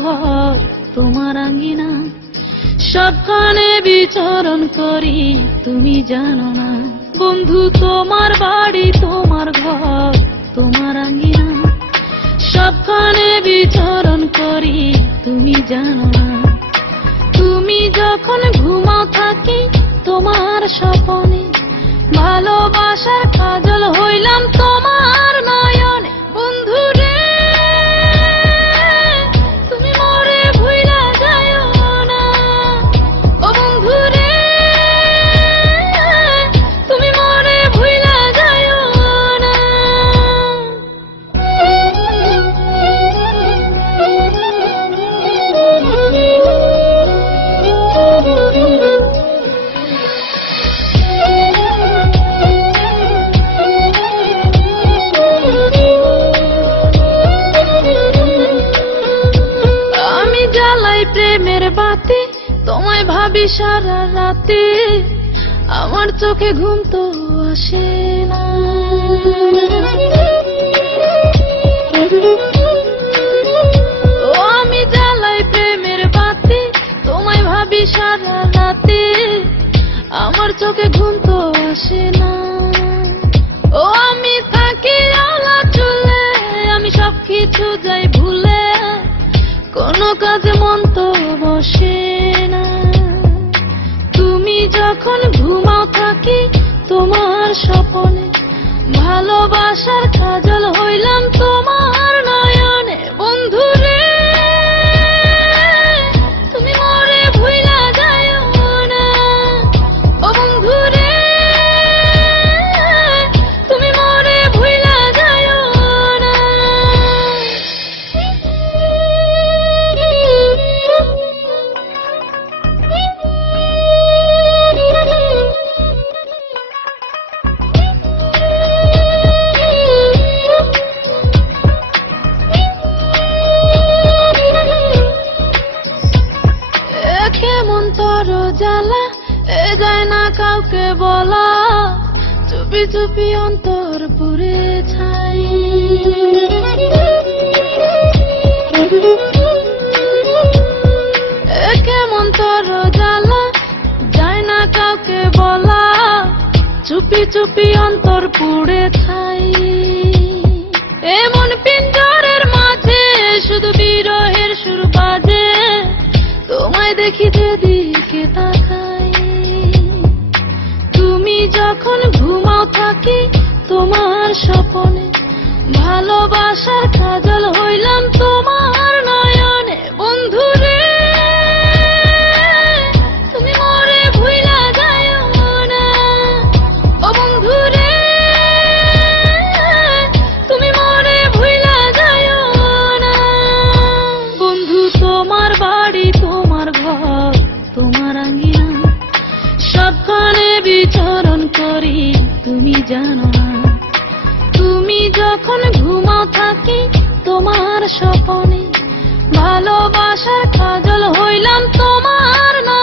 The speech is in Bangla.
ঘর তোমার আঙ্গিনা, সবখানে বিচরণ করি তুমি জানো না। বন্ধু তোমার বাড়ি তোমার ঘর তোমার আঙ্গিনা, সবখানে বিচরণ করি তুমি জানো না। তুমি যখন ঘুমাও থাকি তোমার স্বপনে, ভালোবাসার কাজল হইলাম তোমার নয়নে। বন্ধু রে তুমি মরে ভুইলা যায়ো না, ও বন্ধু রে তুমি মরে ভুইলা যায়ো না। প্রেমের বাতি তোমায় ভাবি সারা রাতে, আমার চোখে ঘুম তো আসে না। ও আমি জ্বালাই প্রেমের বাতি তোমায় ভাবি সারা রাতে, আমার চোখে ঘুম তো আসে না। ও আমি থাকি আলা চুলে, আমি সবকিছু যাই ভুলে, কোনো কাজে মন তো বসে না। তুমি যখন ঘুমাও থাকি তোমার স্বপনে, ভালোবাসার কাজল হইলাম তোমার নয়নে। বন্ধু রে তুমি মরে ভুইলা যায়ো না, ও বন্ধু রে তুমি মরে ভুইলা যায়ো না। কেমন তোর জ্বালা এ যায় না কাউকে বলা, চুপি চুপি অন্তর পুড়ে ছাই। কেমন তোর জ্বালা যায় না কাউকে বলা, চুপি চুপি অন্তর পুড়ে ছাই। এমন পিঞ্জরের মাঝে শুধু বিরহের সুর বাজে, তোমায় দেখি যেদিকে তাকাই। তুমি যখন ঘুমাও থাকি তোমার স্বপনে, ভালোবাসার কাজল হইলাম তোমার নয়নে। বন্ধু রে তুমি মরে ভুইলা যায়ো না, ও বন্ধু রে তুমি মরে ভুইলা যায়ো না। বন্ধু তোমার বাড়ি তোমার ঘর তোমার আঙ্গিনা, সবখানে বিচরণ করি তুমি জানো না। তুমি যখন ঘুমাও থাকি তোমার স্বপনে, ভালোবাসার কাজল হইলাম তোমার না।